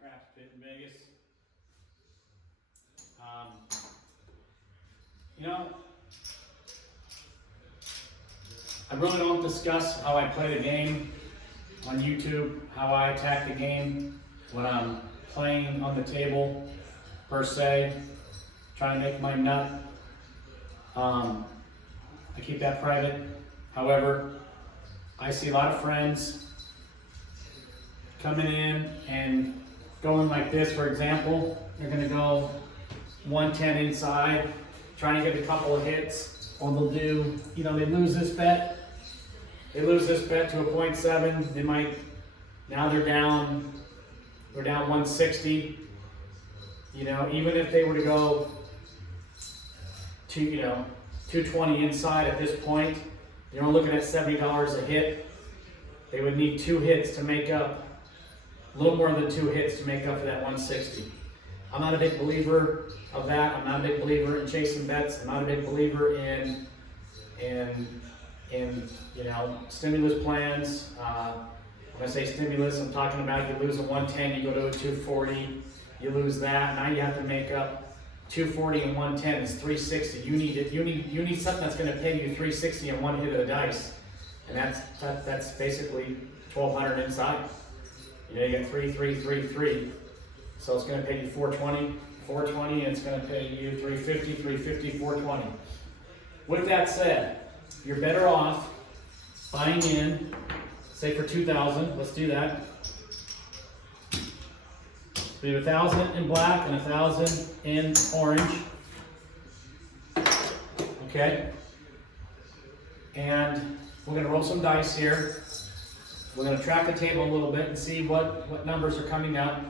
craps pit in Vegas. You know, I really don't discuss how I play the game on YouTube, how I attack the game when I'm playing on the table, per se, trying to make my nut. I keep that private. However, I see a lot of friends coming in and going like this, for example. They're going to go 110 inside, trying to get a couple of hits, or they'll do, you know, they lose this bet. They lose this bet to a 0.7. They might, now they're down 160. You know, even if they were to go to, 220 inside at this point, you're looking at $70 a hit. They would need 2 hits to make up, a little more than 2 hits to make up for that 160. I'm not a big believer of that. I'm not a big believer in chasing bets. I'm not a big believer in stimulus plans. When I say stimulus, I'm talking about you lose a 110, you go to a 240, you lose that. Now you have to make up 240 and 110 is 360. You need something that's going to pay you 360 in one hit of the dice, and that's basically 1,200 inside. You get 3, 3, 3, 3. So it's going to pay you 420, and it's going to pay you 350, 350, 420. With that said, you're better off buying in, say for 2,000. Let's do that. We have 1,000 in black and 1,000 in orange. Okay. And we're going to roll some dice here. We're going to track the table a little bit and see what numbers are coming up.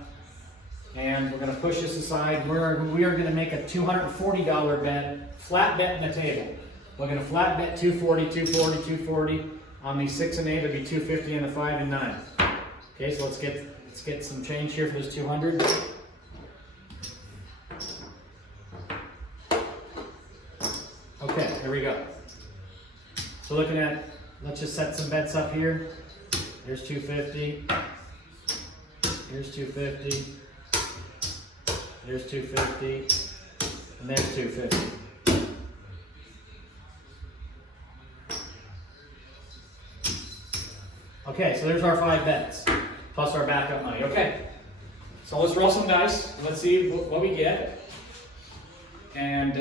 And we're going to push this aside. We are going to make a $240 bet, flat bet in the table. We're going to flat bet 240, 240, 240. On the 6 and 8, it'll be 250 and the 5 and 9. Okay, so let's get some change here for this 200. Okay, here we go. So looking at, let's just set some bets up here. Here's 250. Here's 250. There's 250. And there's 250. Okay, so there's our 5 bets, plus our backup money. Okay, so let's roll some dice. Let's see what we get. And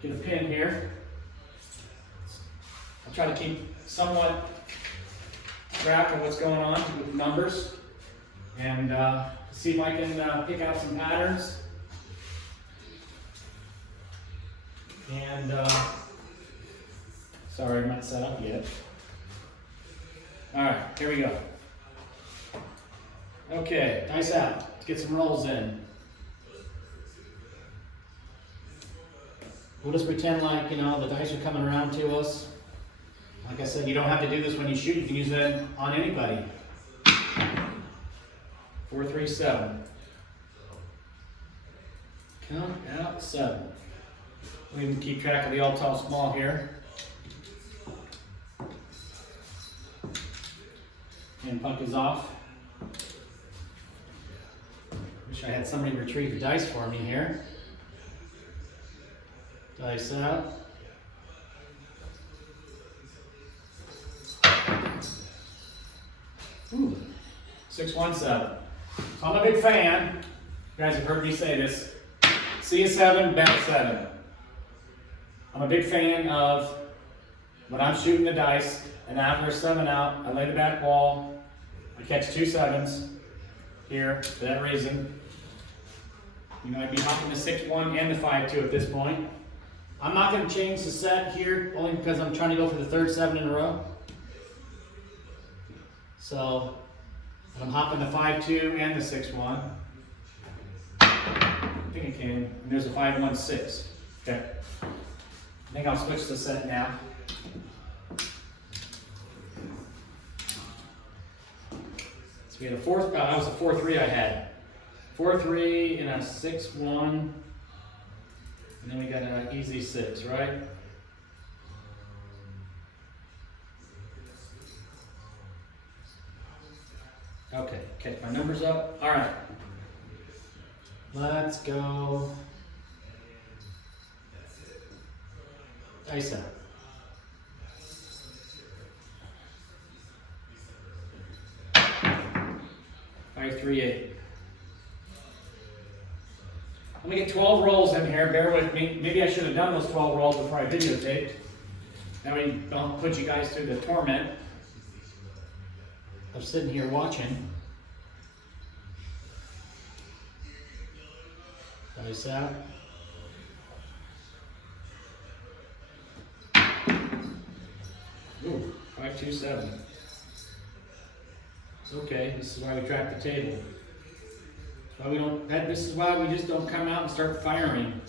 get a pin here. I'll try to keep somewhat track of what's going on with the numbers. And see if I can pick out some patterns. And, sorry, I'm not set up yet. All right, here we go. Okay, dice out. Let's get some rolls in. We'll just pretend like, the dice are coming around to us. Like I said, you don't have to do this when you shoot. You can use that on anybody. 4, 3, 7. Come out 7. We can keep track of the all, tall, small here. And puck is off. Wish I had somebody retrieve the dice for me here. Dice out. Ooh, 617. So I'm a big fan. You guys have heard me say this. See a 7, bet 7. I'm a big fan of when I'm shooting the dice, and after a 7 out, I lay the back wall. I catch 2 7s here for that reason. I'd be hopping the 6-1 and the 5-2 at this point. I'm not going to change the set here, only because I'm trying to go for the 3rd 7 in a row. So I'm hopping the 5-2 and the 6-1. I think it came, and there's a 5-1-6. Okay. I think I'll switch the set now. So we had a 4th, that was a 4-3 I had. 4-3 and a 6-1. And then we got an easy 6, right? Okay, catch my numbers up. All right. Let's go. Dice out. 5, 3, 8. Let me get 12 rolls in here. Bear with me. Maybe I should have done those 12 rolls before I videotaped. That way don't put you guys through the torment of sitting here watching. Dice out. Ooh, 5, 2, 7. It's okay. This is why we track the table. Why we don't. This is why we just don't come out and start firing.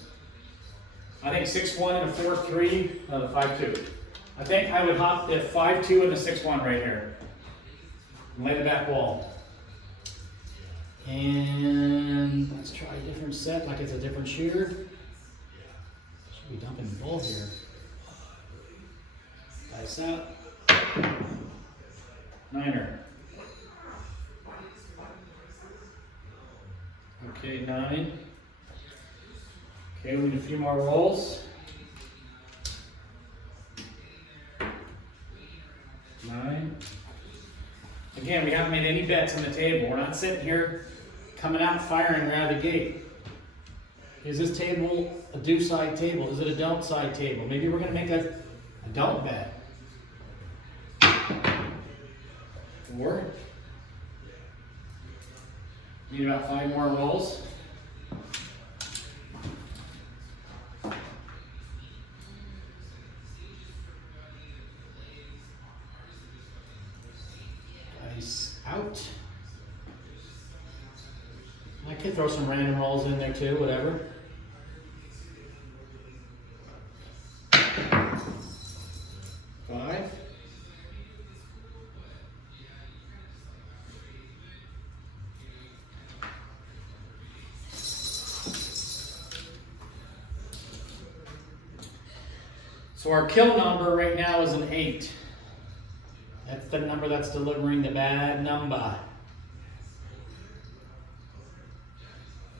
I think 6-1 and a 4-3. No, the 5-2. I think I would hop the 5-2 and the 6-1 right here. And lay the back wall. And let's try a different set, like it's a different shear. Should be dumping the ball here. Dice out. Niner. Okay, 9. Okay, we need a few more rolls. 9. Again, we haven't made any bets on the table. We're not sitting here coming out firing right out of the gate. Is this table a do side table? Is it a don't side table? Maybe we're going to make a don't bet. 4. Need about 5 more rolls. Dice out. I could throw some random rolls in there too, whatever. 5. So our kill number right now is an 8. That's the number that's delivering the bad number.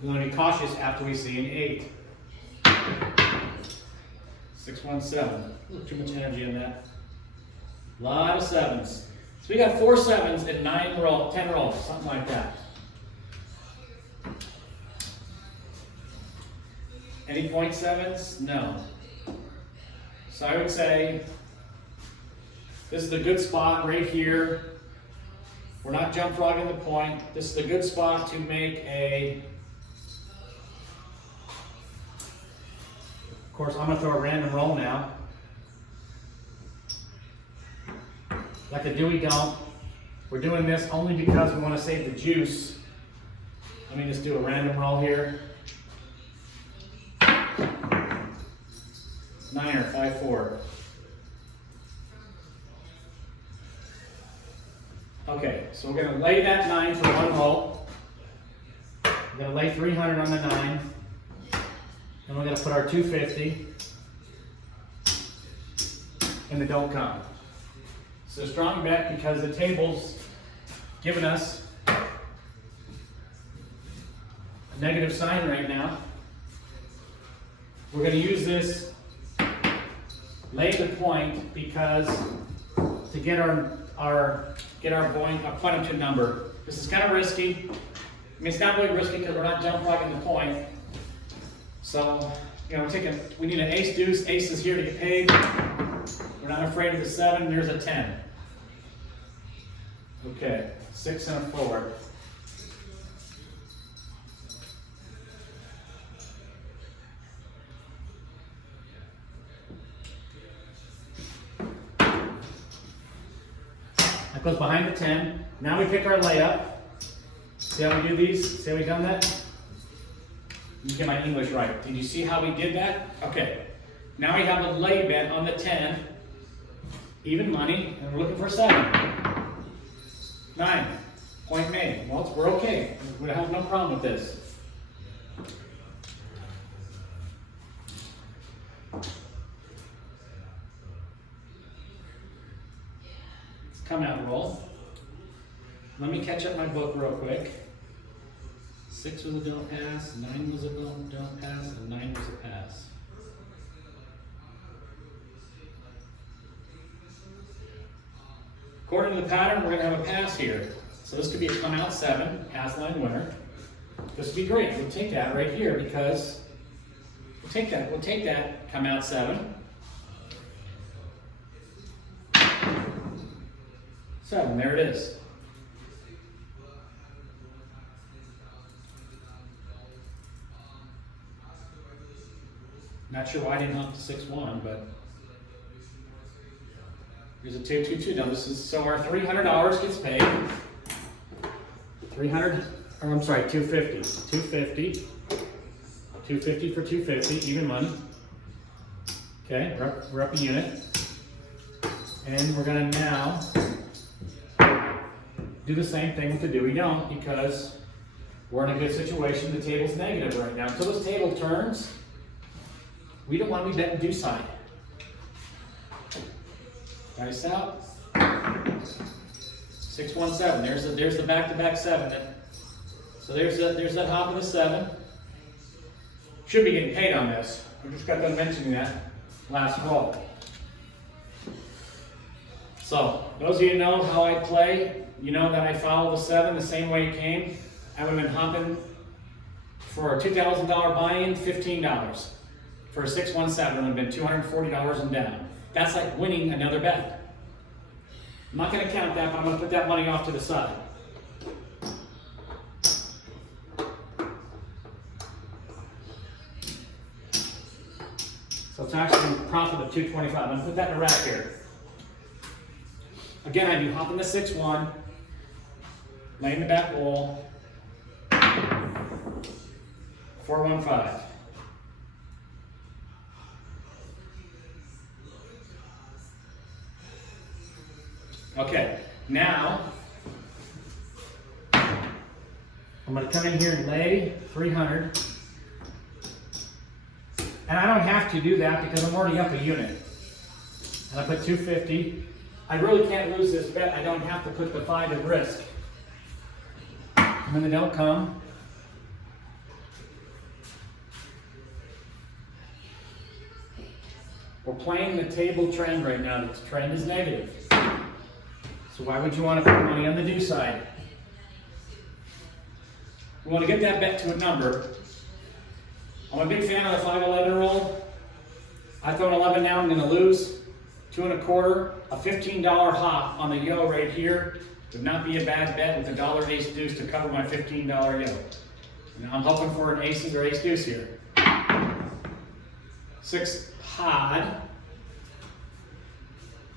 We want to be cautious after we see an 8. 6, 1, 7. Too much energy in that. A lot of 7s. So we got 4 7s and 10 rolls, something like that. Any point 7s? No. So I would say this is the good spot right here. We're not jump frogging the point. This is the good spot to make a. Of course, I'm going to throw a random roll now. Like a do-we don't. We're doing this only because we want to save the juice. Let me just do a random roll here. 9 or 5, 4. Okay, so we're going to lay that 9 for one roll. We're going to lay 300 on the 9. And we're going to put our 250 in the don't come. It's a strong bet because the table's giving us a negative sign right now. We're going to use this lay the point because to get our quantitative number. This is kind of risky. I mean, it's not really risky because we're not jump frogging the point. So, you know, we need an ace deuce. Ace is here to get paid. We're not afraid of the 7. There's a 10. Okay, 6 and a 4. That goes behind the 10. Now we pick our layup. See how we do these? See how we done that? Let me get my English right. Did you see how we did that? Okay. Now we have a lay bet on the 10. Even money, and we're looking for 7. 9. Point made. Well, we're okay. We have no problem with this. Come out roll. let me catch up my book real quick. 6 was a don't pass, 9 was a don't pass, and 9 was a pass. According to the pattern, we're going to have a pass here. So this could be a come out 7, pass line winner. This would be great. We'll take that right here because we'll take that come out 7. 7, there it is. Not sure why I didn't hump the 6-1, but here's a 2-2-2. Now this is, so our $300 gets paid. 300, or I'm sorry, 250. 250. 250 for 250, even money. Okay, we're up a unit. And we're gonna now do the same thing with the do we don't, because we're in a good situation. The table's negative right now. Until this table turns, we don't want to be betting deuce side. Dice out. 6-1-7. There's the back-to-back 7. So there's that hop of the 7. Should be getting paid on this. I just got done mentioning that last fall. So those of you who know how I play, you know that I follow the 7 the same way it came. I would have been hopping for a $2,000 buy-in, $15. For a 6-1-7, it would have been $240 and down. That's like winning another bet. I'm not going to count that, but I'm going to put that money off to the side. So it's actually a profit of $225. I'm going to put that in a rack here. Again, I do hop in the 6-1, lay in the back wall, 4-1-5. Okay, now I'm going to come in here and lay 300. And I don't have to do that because I'm already up a unit. And I put 250. I really can't lose this bet. I don't have to put the 5 at risk. And then they don't come. We're playing the table trend right now. The trend is negative. So why would you want to put money on the do side? We want to get that bet to a number. I'm a big fan of the 5-11 roll. I throw an 11 now, I'm going to lose 2 1/4. A $15 hop on the yo right here would not be a bad bet with a $1 ace deuce to cover my $15 yo. And I'm hoping for an aces or ace deuce here. 6 pod.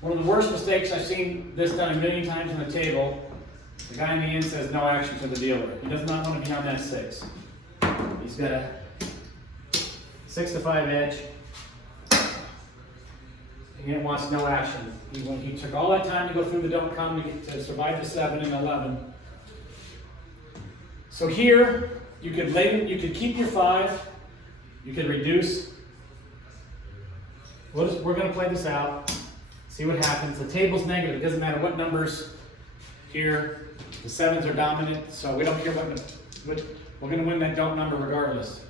One of the worst mistakes I've seen this done a million times on the table. The guy in the end says no action to the dealer. He does not want to be on that 6. He's got a 6-5 edge. He wants no action. He took all that time to go through the don't come to survive the 7 and 11. So here you could keep your 5. You could reduce. We're going to play this out. See what happens. The table's negative. It doesn't matter what numbers here. The 7s are dominant, so we don't care what we're going to win that don't number regardless.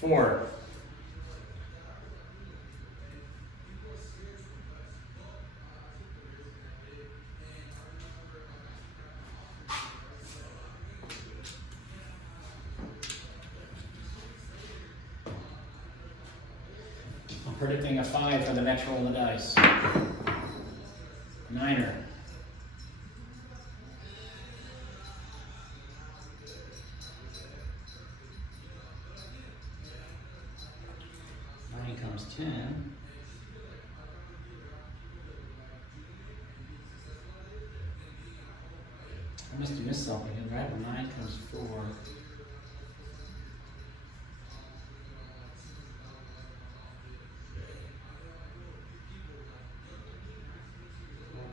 4. I'm predicting a 5 for the next roll of the dice. 9er. Comes 10. I must have missed something. Right when 9 comes 4. 4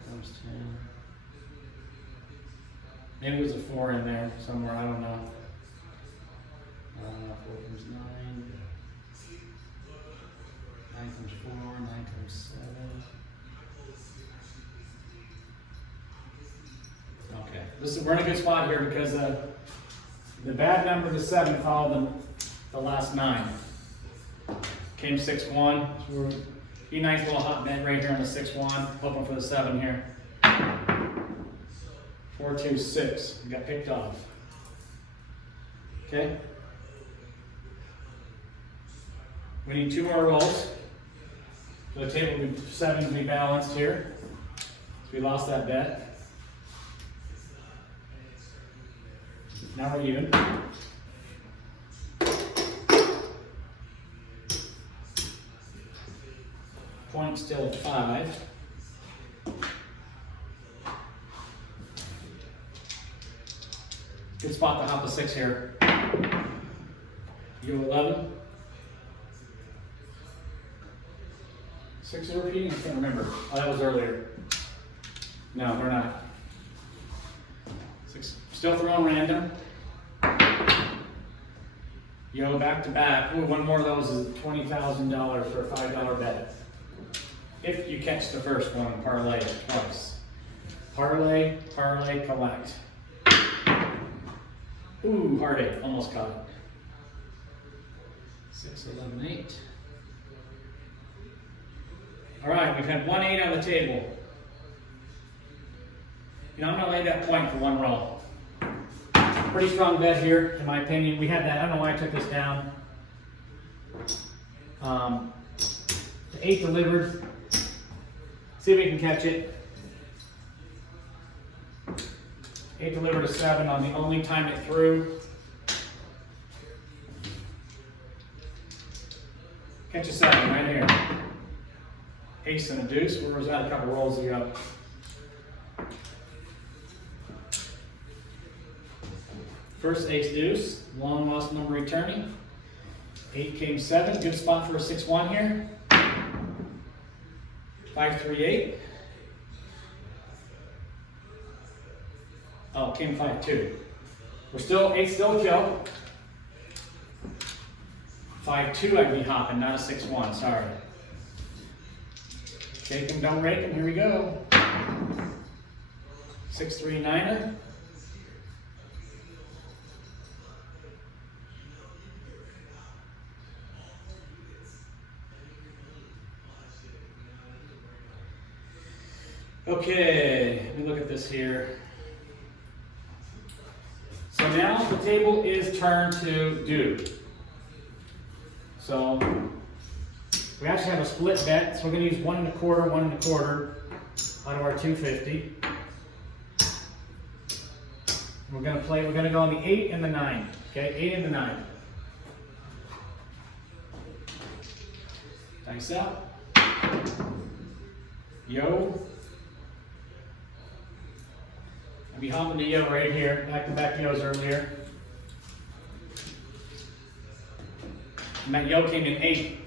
comes 10. Maybe there's a 4 in there somewhere. I don't know. 4 comes 9. 9 comes 4, 9 comes 7. we're in a good spot here because the bad number to 7 followed the last 9. Came 6-1. So be a nice little hot bend right here on the 6-1. Hoping for the 7 here. 4-2-6. We got picked off. Okay. We need 2 more rolls. So the table will be 7 to be balanced here. So we lost that bet. Now we're even. Point still 5. Good spot to hop a 6 here. You go 11. 6 are repeating? I can't remember. Oh, that was earlier. No, they're not. 6. Still throwing random. Yo, back to back. Ooh, one more of those is $20,000 for a $5 bet. If you catch the first one, parlay it twice. Parlay, parlay, collect. Ooh, hard 8. Almost caught it. 6, 11, 8. All right, we've had 1 8 on the table. You know, I'm gonna lay that point for 1 roll. Pretty strong bet here, in my opinion. We had that, I don't know why I took this down. The 8 delivered. See if we can catch it. 8 delivered a 7 on the only time it threw. Catch a 7 right here. Ace and a deuce. Where was that? A couple rolls ago. First ace deuce, long lost number returning. 8 came 7, good spot for a 6-1 here. 5-3-8. Oh, came 5-2. We're still 8 still a kill. 5-2 I'd be hopping, not a 6-1. Sorry. Shake 'em, don't rake 'em. Here we go. 6-3-9er. Okay, let me look at this here. So now the table is turned to do. So we actually have a split bet, so we're going to use 1 1/4, 1 1/4 out of our 250. We're going to go on the 8 and the 9. Okay, 8 and the 9. Dice out. Yo. I'll be hopping the yo right here. Back-to-back yos earlier. And that yo came in 8.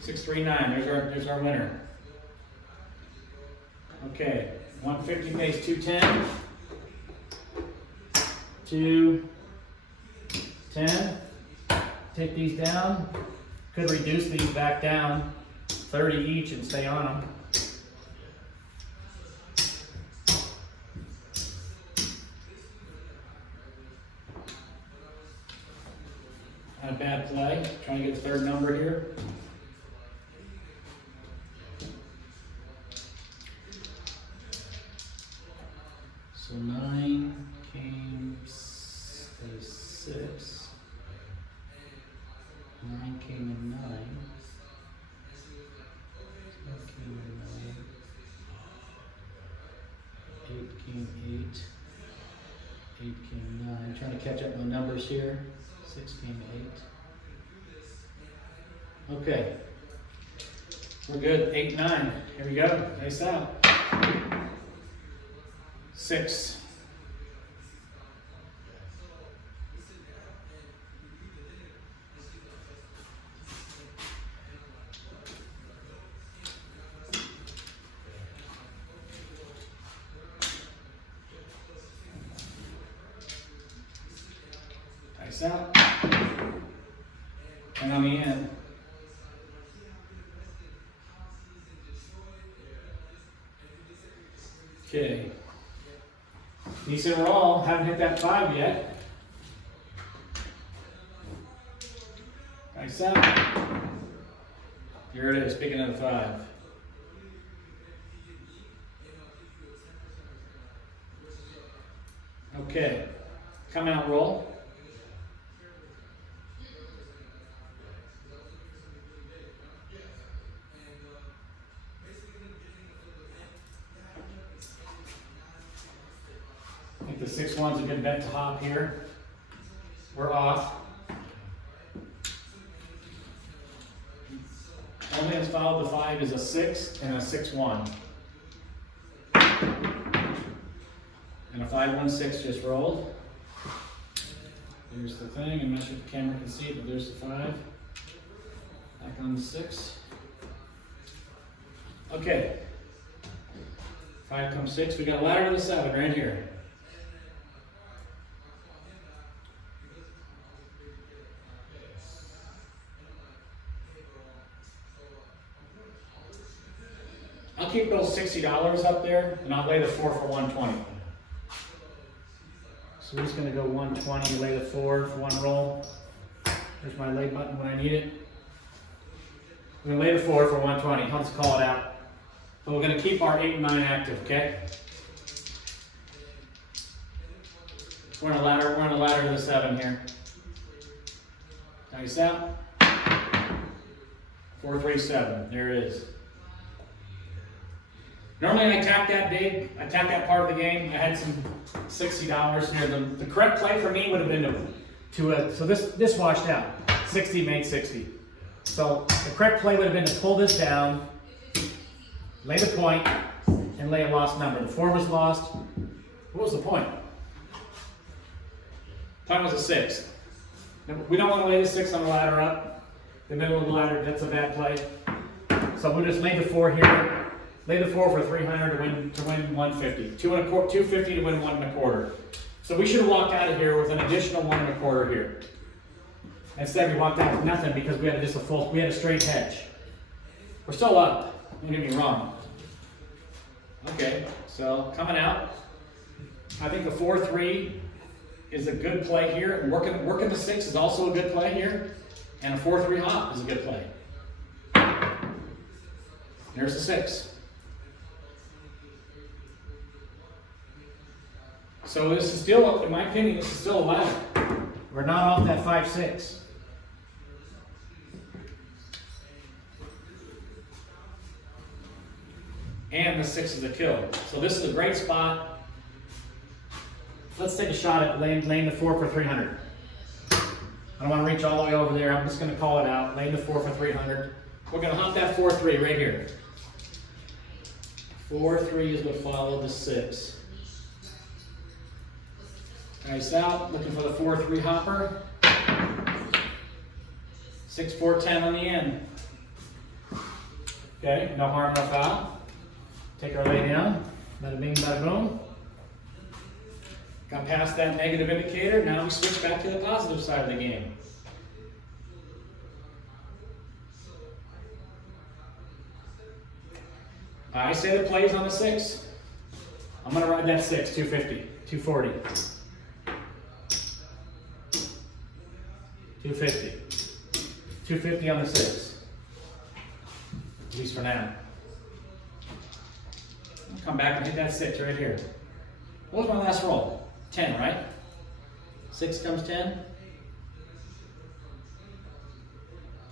6-3-9. There's our winner. Okay. 150 pays 210. 210. Take these down. Could reduce these back down 30 each and stay on them. Not a bad play. Trying to get the 3rd number here. So 9 came a 6. 9 came in 9. 9 came in 9. 8 came 8. 8 came 9. Trying to catch up my numbers here. 6 came 8. Okay. We're good. 8, 9. Here we go. Nice out. 6. Dice out. And on the end. Okay. Decent roll, haven't hit that 5 yet. Nice out. Here it is, picking at a 5. Okay, come out roll. I think the 6-1's a good bet to hop here. We're off. Only has followed the 5 is a 6 and a 6-1. And a 5-1-6 just rolled. There's the thing. I'm not sure if the camera can see it, but there's the 5. Back on the 6. Okay. 5 comes 6. We got a ladder to the 7 right here. I'll keep those $60 up there, and I'll lay the 4 for 120. So we're just going to go 120, lay the 4 for one roll. There's my lay button when I need it. We're going to lay the 4 for 120. I'll just call it out. But we're going to keep our 8 and 9 active, okay? We're on a ladder to the 7 here. Nice out. 4, 3, 7. There it is. Normally I tap that big, I tap that part of the game. I had some $60 here. The correct play for me would have been so this washed out. 60 made 60. So the correct play would have been to pull this down, lay the point, and lay a lost number. The 4 was lost. What was the point? Point was a 6. We don't want to lay the 6 on the ladder up. The middle of the ladder, that's a bad play. So we'll just lay the 4 here. Lay the 4 for 300 to win 150. 250 to win 1 1/4. So we should have walked out of here with an additional 1 1/4 here. Instead we walked out with nothing because we had we had a straight hedge. We're still up, don't get me wrong. Okay, so coming out. I think the 4-3 is a good play here. And working the 6 is also a good play here. And a 4-3 hop is a good play. There's the 6. So this is still, in my opinion, this is still a ladder. We're not off that 5-6. And the 6 is a kill. So this is a great spot. Let's take a shot at laying the 4 for 300. I don't want to reach all the way over there. I'm just going to call it out. Laying the 4 for 300. We're going to hop that 4-3 right here. 4-3 is what followed the 6. Nice out, looking for the 4-3 hopper. 6-4-10 on the end. Okay, no harm, no foul. Take our lay down. Bada bing, bada boom. Got past that negative indicator. Now we switch back to the positive side of the game. I say the play's on the 6. I'm going to ride that 6, 250, 240. 250. 250 on the 6. At least for now. I'll come back and hit that 6 right here. What was my last roll? 10, right? 6 comes 10.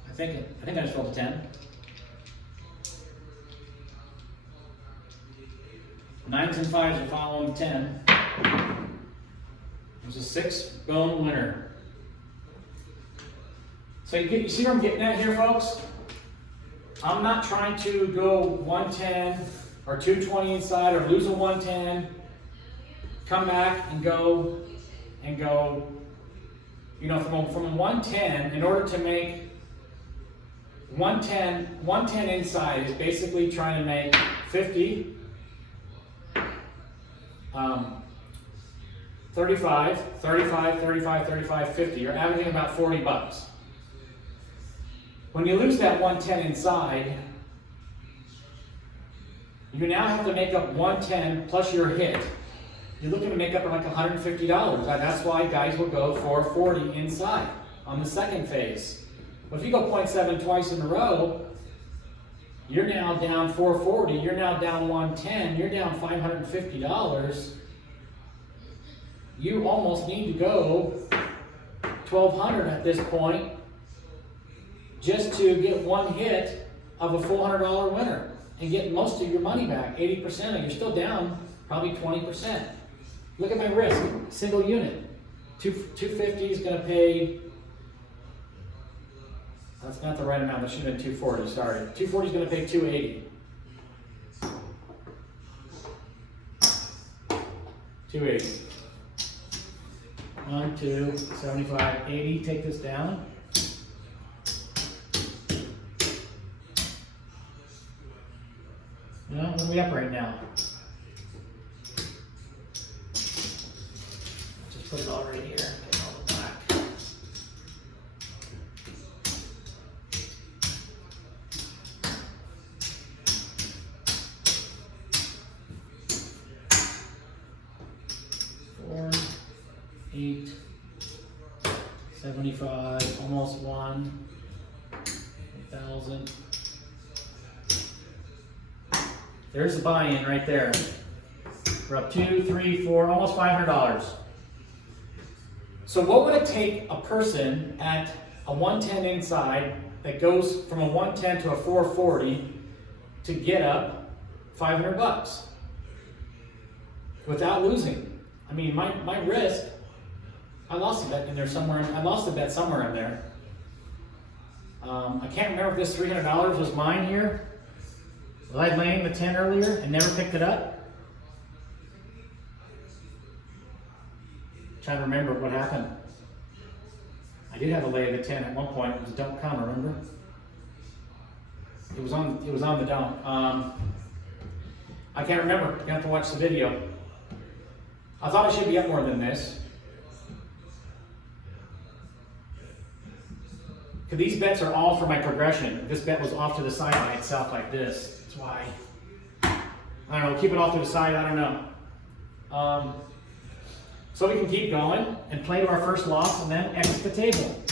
I think I just rolled a 10. 9s and 5s are following 10. There's a 6, boom, winner. So you see where I'm getting at here, folks? I'm not trying to go 110 or 220 inside or lose a 110, come back and go, you know, from 110, in order to make 110 inside is basically trying to make 50, 35, 35, 35, 35, 50. You're averaging about $40. When you lose that 110 inside, You now have to make up 110 plus your hit. You're looking to make up like $150. That's why guys will go 440 inside on the second phase. But if you go 0.7 twice in a row, you're now down 440, you're now down 110, you're down $550. You almost need to go 1,200 at this point just to get one hit of a $400 winner and get most of your money back, 80%, and you're still down probably 20%. Look at my risk, single unit. 250 is going to pay, that's not the right amount, that should have been 240, sorry. 240 is going to pay 280. 280. 1, 2, 75, 80, take this down. No, what are we up right now? Just put it all right here. Get all the black. Four, 8, 75, almost 1, 1,000. There's the buy-in right there. We're up 2, 3, 4, almost $500. So what would it take a person at a 110 inside that goes from a 110 to a 440 to get up $500 without losing? I mean, my risk, I lost a bet in there somewhere. I lost a bet somewhere in there. I can't remember if this $300 was mine here. Was I laying the 10 earlier and never picked it up? Trying to remember what happened. I did have a lay of the 10 at one point. It was a don't come, remember? It was on the don't. I can't remember. You have to watch the video. I thought I should be up more than this. Because these bets are all for my progression. This bet was off to the side by itself like this. That's why. I don't know, keep it off to the side, I don't know. So we can keep going and play to our first loss and then exit the table.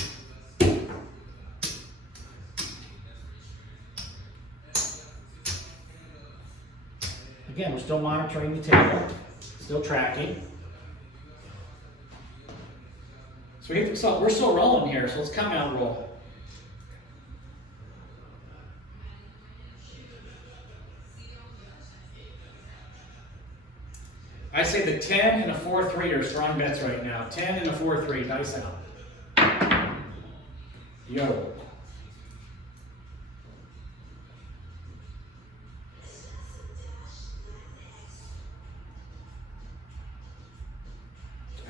Again, we're still monitoring the table, still tracking. So we're still rolling here, so let's come out and roll. I say the 10 and a 4-3 are strong bets right now. 10 and a 4-3, dice out. Yo.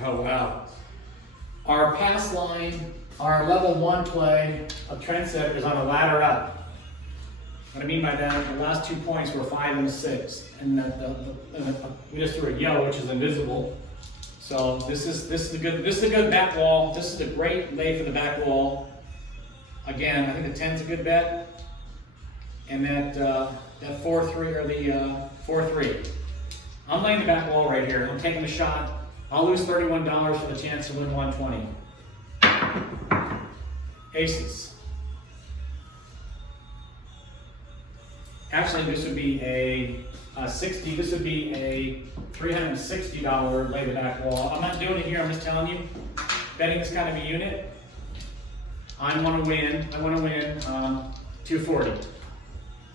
Oh, wow. Our pass line, our level 1 play of Trendsetter is on a ladder up. What I mean by that, the last 2 points were 5 and 6, and we just threw a yo, which is invisible. So this is a good back wall. This is a great lay for the back wall. Again, I think the 10's a good bet, and that 4-3 or the 4-3. I'm laying the back wall right here. I'm taking a shot. I'll lose $31 for the chance to win 120. Aces. Actually, this would be a 60. This would be a $360 lay the back wall. I'm not doing it here. I'm just telling you, betting this kind of a unit, I want to win. I want to win 240.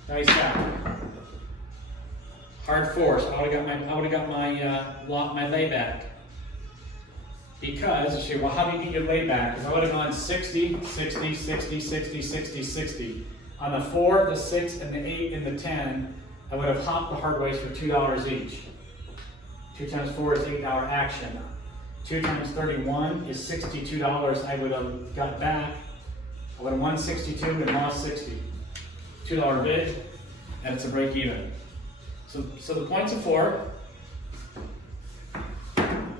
Nice shot. Hard force. I would have got my layback. Because, you say, well, how do you get your layback? Because I would have gone 60, 60, 60, 60, 60, 60. On the 4, the 6, and the 8, and the 10, I would have hopped the hard ways for $2 each. 2 times 4 is $8 action. 2 times 31 is $62 I would have got back. I would have won 62 and lost 60. $2 bid, and it's a break even. So the points of 4. I'm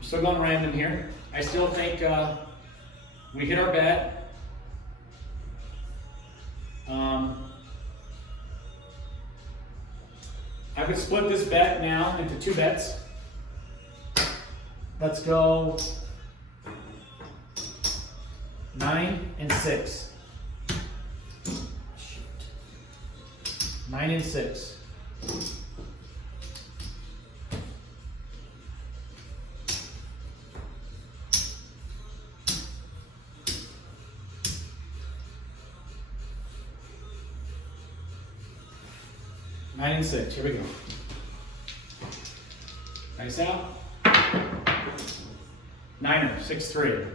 still going random here. I still think we hit our bet. could split this bet now into 2 bets. Let's go 9 and 6. 9 and 6. Nine and 6. Here we go. Nice out. Niner, 6-3.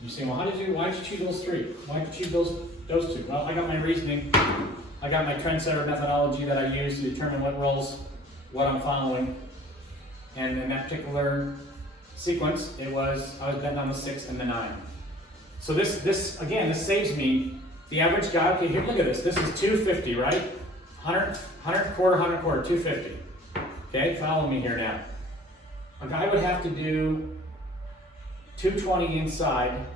You say, well, why did you choose those 3? Why did you choose those 2? Well, I got my reasoning. I got my trendsetter methodology that I use to determine what rolls, what I'm following. And in that particular sequence, I was betting on the 6 and the 9. So this saves me. The average guy, okay, here, look at this. This is 250, right? 100 quarter, 250. Okay, follow me here now. A guy would have to do 220 inside,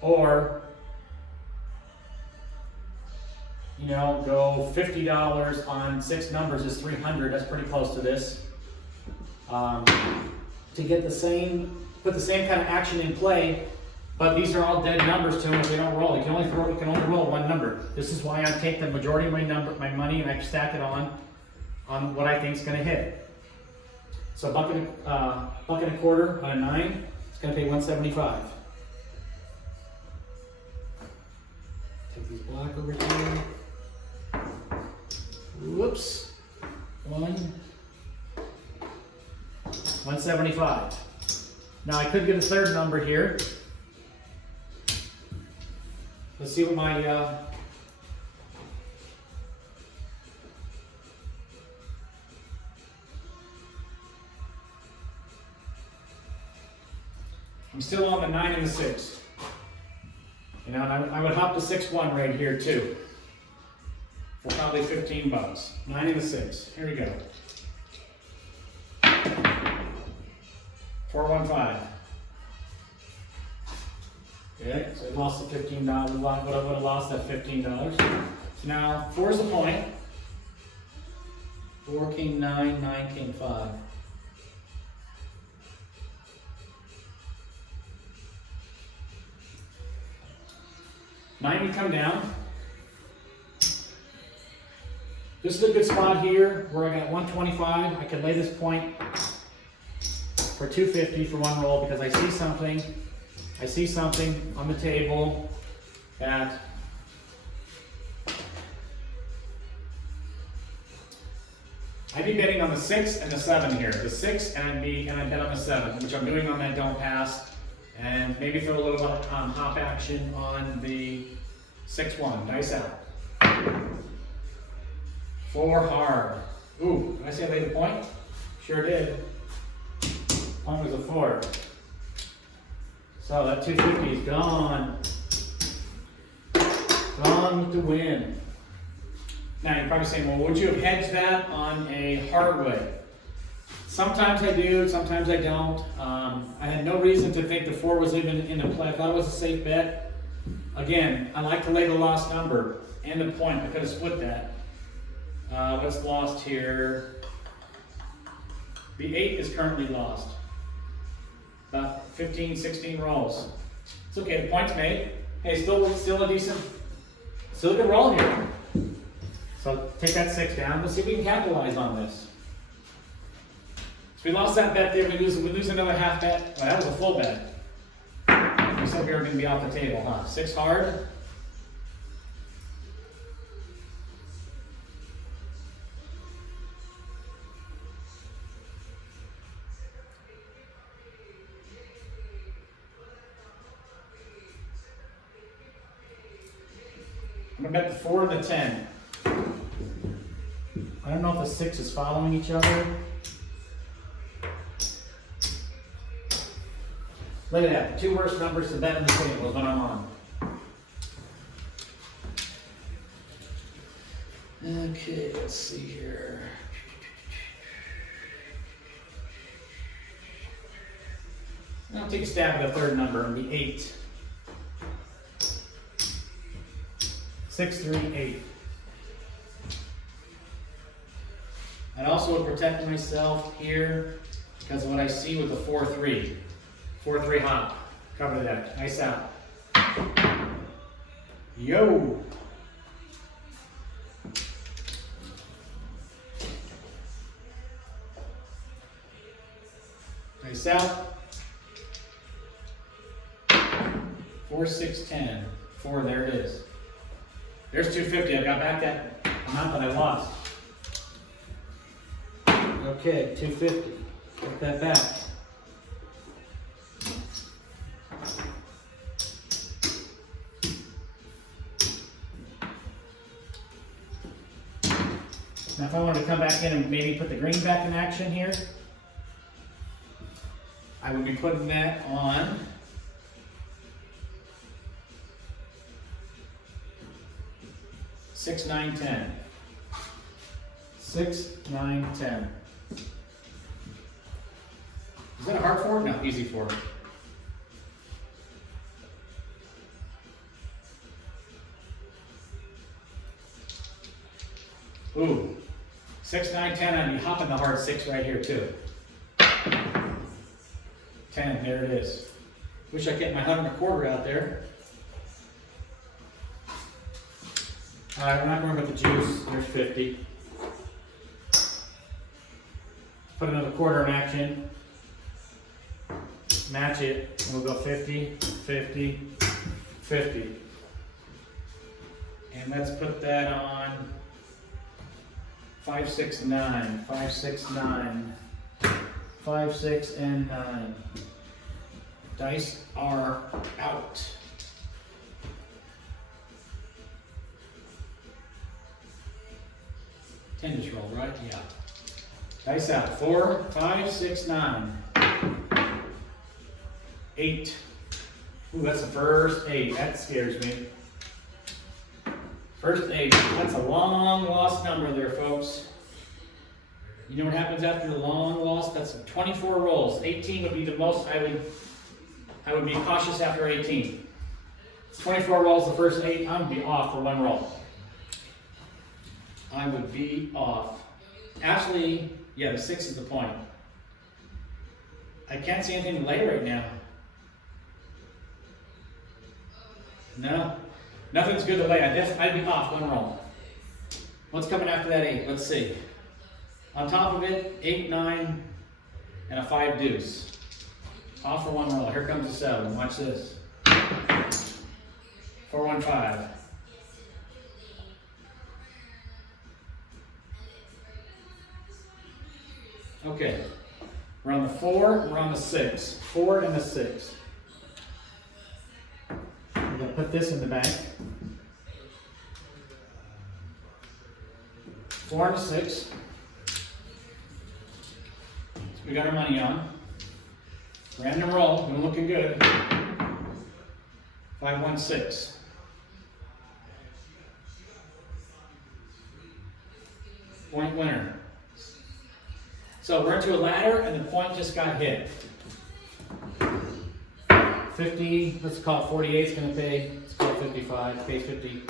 or go $50 on 6 numbers is 300. That's pretty close to this. To get put the same kind of action in play, but these are all dead numbers to them if they don't roll. You can only roll 1 number. This is why I take the majority of my money and I stack it on what I think is going to hit. So a buck and a quarter on a 9, it's going to pay $175. Take these black over here. Whoops. 175. Now I could get a third number here. Let's see what my I'm still on the 9 and the 6. And I would hop the 6-1 right here too. For probably 15 bucks. 9 and the 6. Here we go. 415. Okay, so I lost the $15. Would have lost that $15. So now 4 is the point. 4 king 9, 9 king 5. 9 would come down. This is a good spot here where I got 125. I could lay this point for 250 for 1 roll because I see something on the table that I'd be betting on the 6 and the 7 here. The 6 and I bet on the 7, which I'm doing on that don't pass. And maybe throw a little bit of hop action on the 6-1. Dice out. 4 hard. Ooh, did I say I laid the point? Sure did. Point was a 4. So that 250 is gone. Gone with the win. Now you're probably saying, well, would you have hedged that on a hard way? Sometimes I do, sometimes I don't. I had no reason to think the 4 was even in the play. I thought it was a safe bet. Again, I like to lay the lost number and the point. I could have split that. What's lost here? The 8 is currently lost. About 15, 16 rolls. It's okay, the point's made. Hey, still a good roll here. So take that 6 down. Let's see if we can capitalize on this. So we lost that bet there. We lose another half bet. Well, that was a full bet. We said we were going to be off the table, huh? 6 hard. I'm going to bet the 4 and the 10. I don't know if the 6 is following each other. Look at that. The 2 worst numbers to bet in the table is what I'm on. Okay, let's see here. I'll take a stab at the 3rd number and be 8. 6, 3, 8. I'd also would protect myself here because of what I see with the 4-3. 4-3 hop. Cover that. Nice out. Yo! Nice out. 4, 6, 10. 4, there it is. There's 250. I got back that amount that I lost. Okay, 250. Get that back. Now if I wanted to come back in and maybe put the green back in action here, I would be putting that on 6, 9, 10. 6, 9, 10. Is that a hard forward? No, easy forward. Ooh, 6, 9, 10. I'd be hopping the hard 6 right here too. 10, there it is. Wish I could get my 100 out there. All right, we're not going with the juice. There's 50. Put another quarter in action. Match it, and we'll go 50, 50, 50. And let's put that on 5, 6, 9, 5, 6, 9, 5, 6, and 9. Dice are out. 10 just rolled, right? Yeah. Dice out. 4, 5, 6, 9. 8. Ooh, that's the first 8. That scares me. First 8. That's a long lost number there, folks. You know what happens after the long loss? That's 24 rolls. 18 would be the most I would be cautious after 18. 24 rolls the first 8. I would be off for 1 roll. I would be off. Actually, yeah, the 6 is the point. I can't see anything to lay right now. No, nothing's good to lay. I'd be off 1 roll. What's coming after that 8? Let's see. On top of it, 8, 9, and a 5 deuce. Off for 1 roll. Here comes the 7. Watch this. 4, 1, 5. Okay. We're on the 4, we're on the 6. 4 and the 6. We're going to put this in the bank. 4 and a 6. So we got our money on. Random roll, been looking good. 5, 1, 6. Point winner. So we're into a ladder and the point just got hit. 50, let's call it 48 is going to pay. Let's call it 55, pays 50,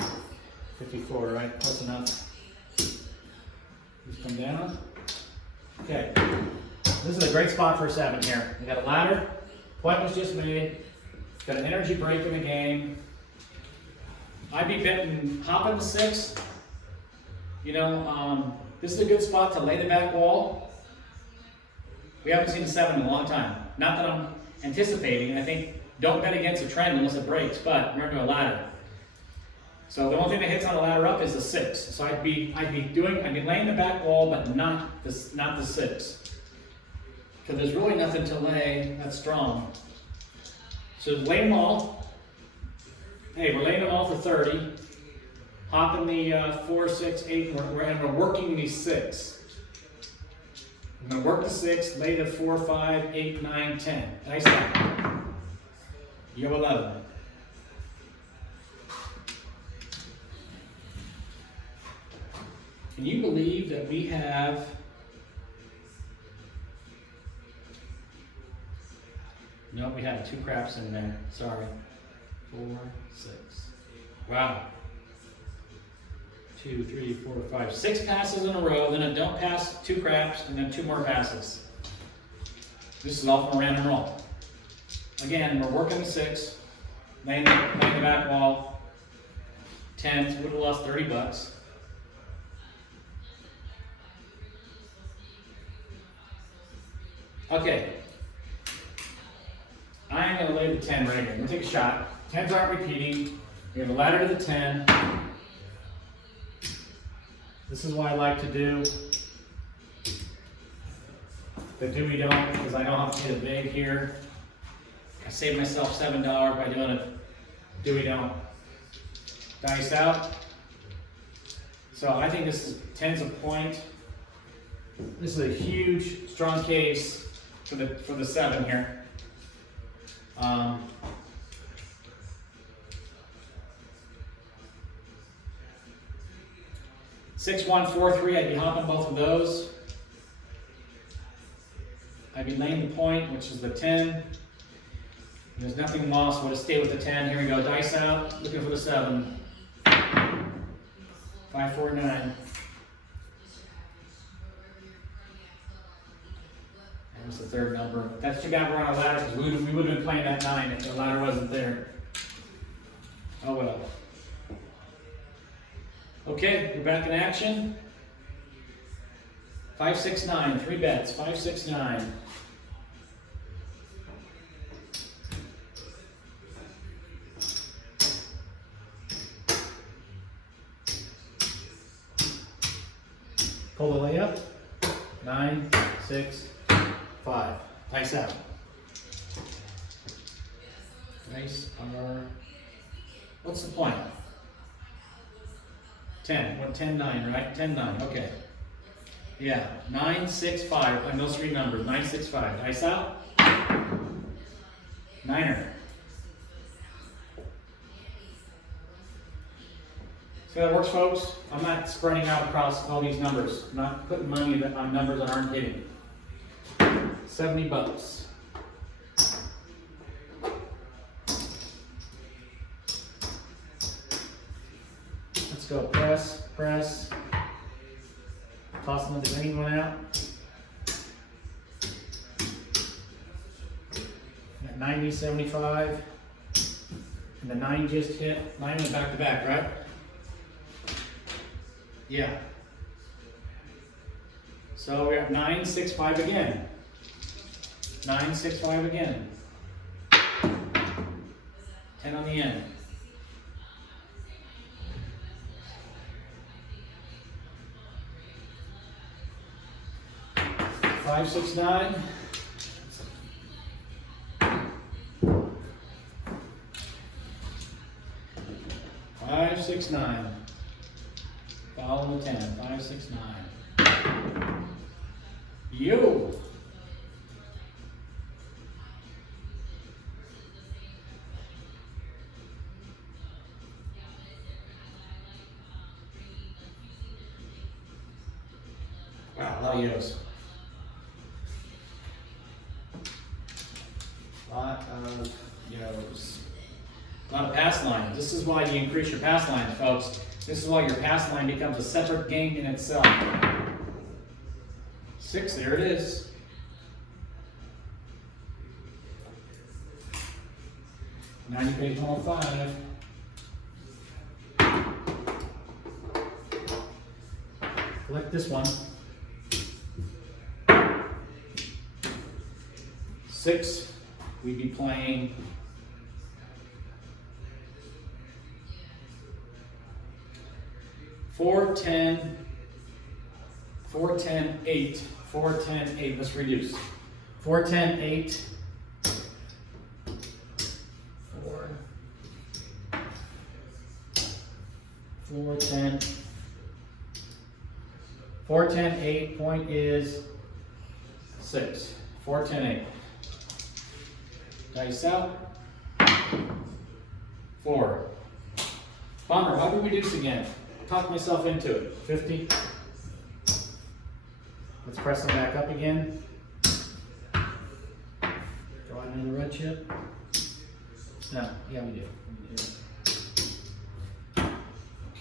54, right? That's enough. Just come down. Okay. This is a great spot for a 7 here. We got a ladder, point was just made, got an energy break in the game. I'd be betting hopping the 6. You know, this is a good spot to lay the back wall. We haven't seen a 7 in a long time. Not that I'm anticipating. I think don't bet against a trend unless it breaks, but we're into a ladder. So the only thing that hits on the ladder up is the 6. So I'd be laying the back wall, but not the 6. Because there's really nothing to lay that's strong. So lay them all. Hey, we're laying them all for 30. Hopping the 4, 6, 8, and we're working these 6. I'm going to work the 6, lay the 4, 5, 8, 9, 10. Nice out. You have 11. Can you believe that we have no, we have 2 craps in there. Sorry. 4, 6. Wow. 2, 3, 4, 5, 6 passes in a row, then a don't pass, 2 craps, and then 2 more passes. This is all from a random roll. Again, we're working the 6, laying the back wall, 10s, would have lost 30 bucks. Okay. I am going to lay the 10 right here. I'm going to take a shot. 10s aren't repeating. We have a ladder to the 10. This is what I like to do. The do-we don't, because I don't have to get a big here. I saved myself $7 by doing a do-we don't. Dice out. So I think this is 10's a point. This is a huge, strong case for the 7 here. 6, 1, 4, 3, I'd be hopping both of those. I'd be laying the point, which is the 10. There's nothing lost, we'll just stay with the 10. Here we go, dice out, looking for the 7. 5, 4, 9. That's the 3rd number. That's too bad we're on a ladder, because we would have been playing that 9 if the ladder wasn't there. Oh well. Okay, we're back in action. 5, 6, 9, 3 bets. 5, 6, 9. Pull the layup. 9, 6, 5. Dice out. Dice are. What's the point? 10. What? 10, 9, right? 10, 9. Okay. Yeah. 9, 6, 5. And those 3 numbers. 9, 6, 5. Dice out. Niner. See how that works, folks? I'm not spreading out across all these numbers. I'm not putting money on numbers that aren't hitting. 70 bucks. Let's go press, press. Tossing the green one out. At 90, 75. And the 9 just hit. 9 went back to back, right? Yeah. So we have 9, 6, 5 again. 9, 6, 5 again. 10 on the end. 5, 6, 9. Five, 6, 9. Follow the 10. 5, 6, 9. Yo! Wow, a lot of yos. A lot of yos. A lot of pass lines. This is why you increase your pass lines, folks. This is why your pass line becomes a separate game in itself. 6, there it is. Now you pay 105. Collect this one. 6, we'd be playing four, 10, 4, 10, 8. 4, 10, 8. Let's reduce. 4, 10, 8. 4, 10. 4, 10, 8. Point is 6. 4, 10, 8. Dice out. 4. Bummer. Why did we reduce again? Talked myself into it. 50. Let's press them back up again. Draw another red chip. No, yeah, we do.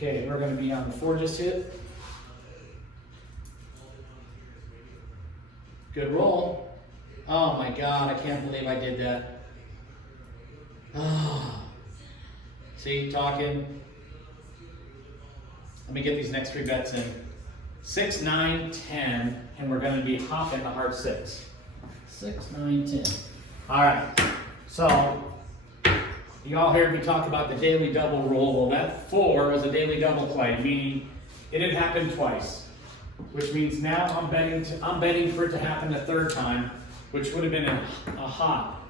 Okay, we're going to be on the 4 just hit. Good roll. Oh my God, I can't believe I did that. Oh. See, talking. Let me get these next 3 bets in. 6, 9, 10, and we're going to be hopping the hard 6. 6, 9, 10. All right, so you all heard me talk about the daily double roll. Well, that 4 was a daily double play, meaning it had happened twice, which means now I'm betting for it to happen the 3rd time, which would have been a hop.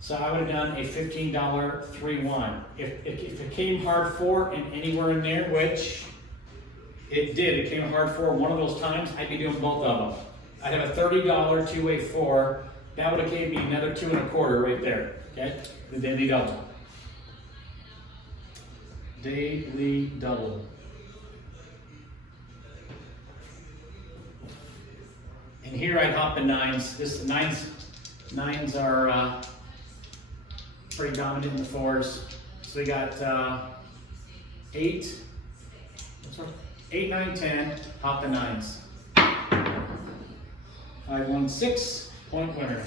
So I would have done a $15 3-1. If it came hard 4 and anywhere in there, which it did, it came hard 4 one of those times, I'd be doing both of them. I'd have a $30 two-way 4. That would have gave me another 2 1/4 right there. Okay, the daily double. Daily double. And here I'd hop the 9s. This nines are pretty dominant in the 4s. So we got 8, 9, 10, hop the 9s. 5, 1, 6, point winner.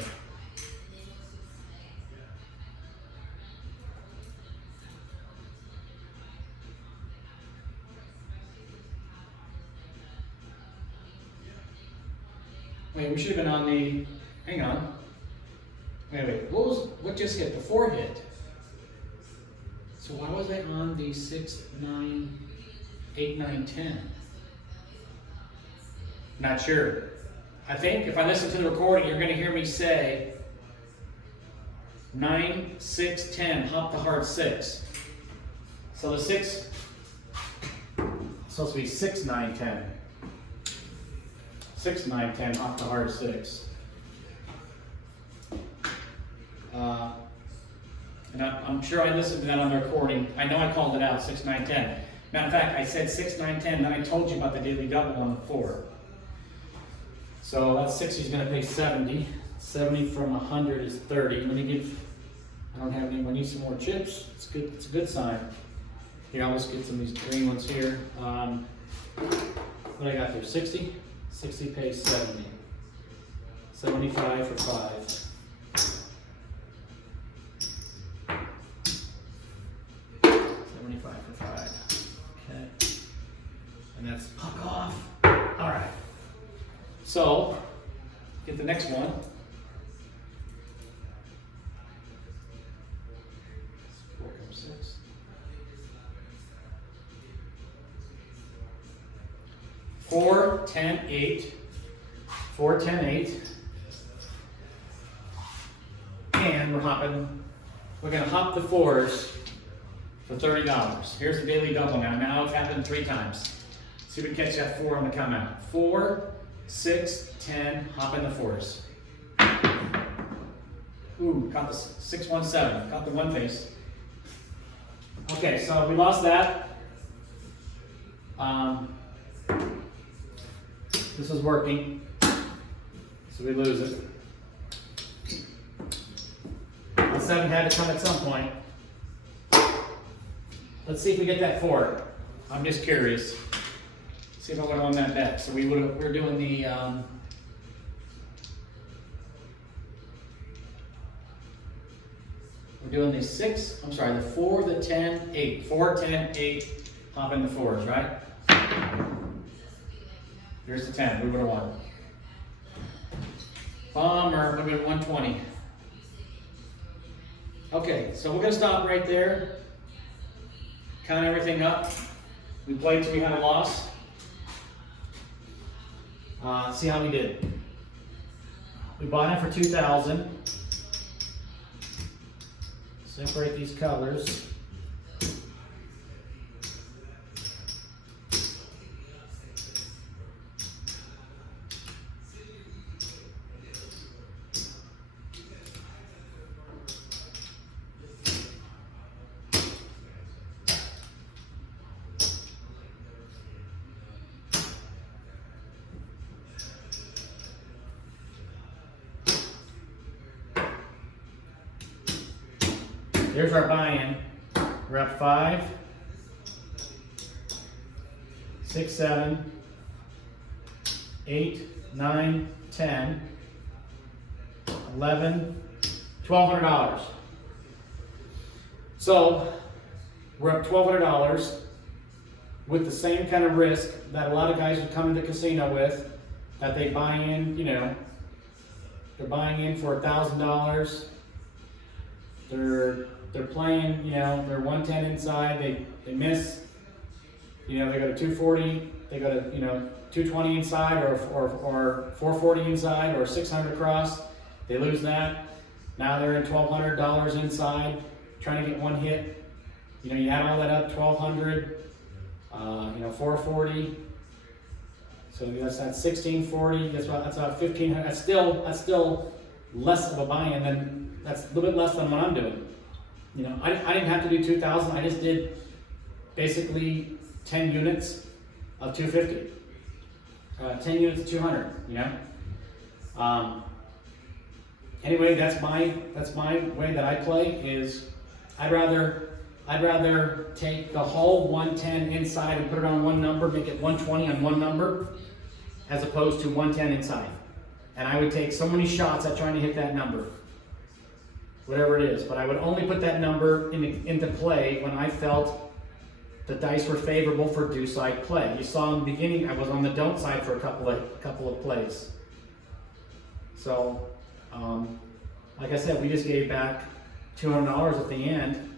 Wait, we should have been on the, hang on. Wait, what just hit? The 4 hit. So why was I on the 6, 9, 8, 9, 10? Not sure. I think if I listen to the recording, you're going to hear me say 9, 6, 10, hop the hard 6. So the 6 is supposed to be 6, 9, 10. 6, 9, 10, hop the hard 6. And I'm sure I listened to that on the recording. I know I called it out, 6, 9, 10. Matter of fact, I said 6, 9, 10, then I told you about the daily double on the 4. So that's 60 is going to pay 70. 70 from 100 is 30. Let me give, I don't have any, I need some more chips. It's good. It's a good sign. Here, I'll just get some of these green ones here. What I got there, 60? 60 pays 70. 75 for 5. 75 for 5. Okay. And that's puck off. All right. So, get the next one. Four comes 6. 4, 10, 8. 4, 10, 8. And we're hopping. We're going to hop the 4s for $30. Here's the daily double now. Now it's happened 3 times. See if we can catch that 4 on the come out. 4, 6, 10, hop in the 4s. Ooh, caught the 6, 1, 7. Caught the 1 face. Okay, so we lost that. This is working. So we lose it. The 7 had to come at some point. Let's see if we get that 4. I'm just curious. See if I would have won that bet. So we're doing the we're doing the 6. I'm sorry, the 4, the 10, 8. 4, 10, 8. Hop in the 4s, right? Here's the 10. We would have won. Bummer. Would have been 120. Okay, so we're gonna stop right there. Count everything up. We played till we had a loss. See how we did. We bought it for 2,000. Separate these colors. There's our buy-in. We're up 5. 6, 7, 8, 9, 10, 11, $1,200. So we're up $1,200 with the same kind of risk that a lot of guys would come to the casino with, that they buy in, you know, they're buying in for $1,000. They're playing, you know, they're 110 inside, they miss, you know, they go to 240, they go to, you know, 220 inside or 440 inside or 600 across, they lose that. Now they're in $1,200 inside, trying to get one hit. You know, you add all that up, 1,200, you know, 440. So that's 1,640. That's about 1,500. That's still less of a buy-in than, that's a little bit less than what I'm doing. You know, I didn't have to do 2,000. I just did basically 10 units of 250. 10 units of 200. You know. Anyway, that's my way that I play. Is I'd rather take the whole 110 inside and put it on one number, make it 120 on one number, as opposed to 110 inside. And I would take so many shots at trying to hit that number, whatever it is. But I would only put that number into play when I felt the dice were favorable for deuce-side play. You saw in the beginning, I was on the don't side for a couple of plays. So, like I said, we just gave back $200 at the end.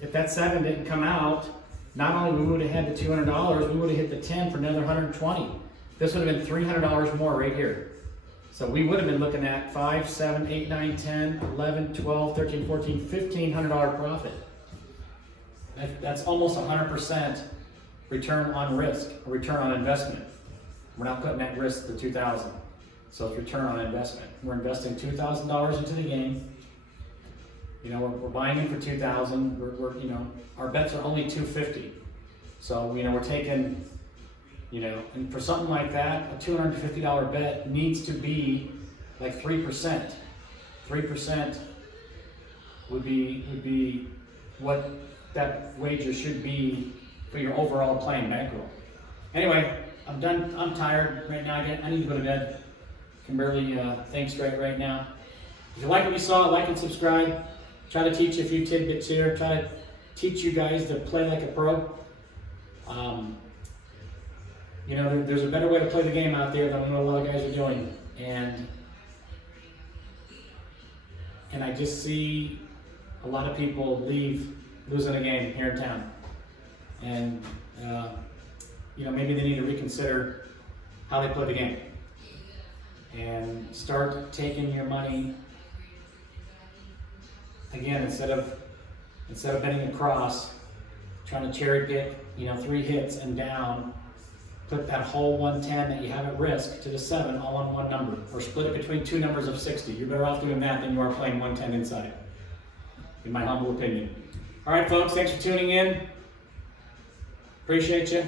If that 7 didn't come out, not only would we have had the $200, we would have hit the 10 for another 120. This would have been $300 more right here. So we would have been looking at 5, 7, 8, 9, 10, 11, 12, 13, 14, $1,500 profit. That's almost 100% return on risk, or return on investment. We're not putting at risk the 2,000. So it's return on investment. We're investing $2,000 into the game. You know, we're buying in for 2,000. We're you know, our bets are only 250. So, you know, we're taking, you know, and for something like that, a $250 bet needs to be like 3%. 3% would be what that wager should be for your overall playing bankroll. Anyway, I'm done. I'm tired right now. I need to go to bed. Can barely think straight right now. If you like what you saw, like and subscribe. Try to teach you a few tidbits here. Try to teach you guys to play like a pro. You know, there's a better way to play the game out there than what a lot of guys are doing. And I just see a lot of people losing a game here in town. And, you know, maybe they need to reconsider how they play the game. And start taking your money, again, instead of betting across, trying to cherry pick, you know, 3 hits and down, put that whole 110 that you have at risk to the 7 all on one number, or split it between 2 numbers of 60. You're better off doing that than you are playing 110 inside, in my humble opinion. All right, folks, thanks for tuning in. Appreciate you.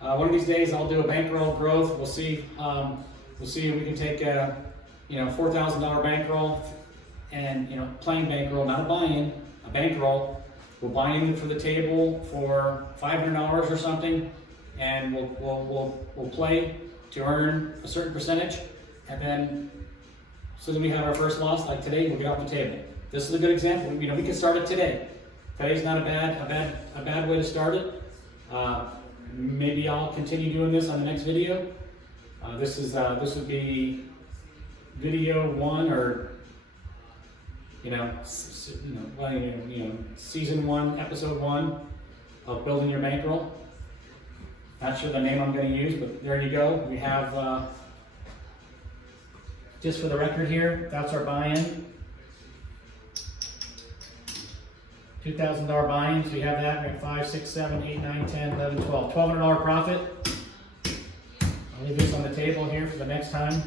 One of these days, I'll do a bankroll growth. We'll see. We'll see if we can take a, you know, $4,000 bankroll, and, you know, playing bankroll, not a buy-in, a bankroll. We'll buy in for the table for $500 or something, and we'll play to earn a certain percentage, and then so that we have our first loss, like today, we'll get off the table. This is a good example. You know, we can start it today. Today's not a bad way to start it. Maybe I'll continue doing this on the next video. This would be video 1, or season 1, episode 1 of building your bankroll. Not sure the name I'm going to use, but there you go. We have, just for the record here, that's our buy-in. $2,000 buy-ins. We have that. We have 5, 6, 7, 8, 9, 10, 11, 12. $1,200 profit. I'll leave this on the table here for the next time,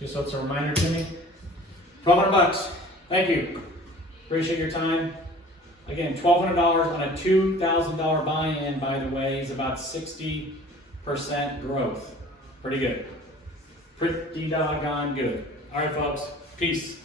just so it's a reminder to me. $1,200. Thank you. Appreciate your time. Again, $1,200 on a $2,000 buy-in, by the way, is about 60% growth. Pretty good. Pretty doggone good. All right, folks. Peace.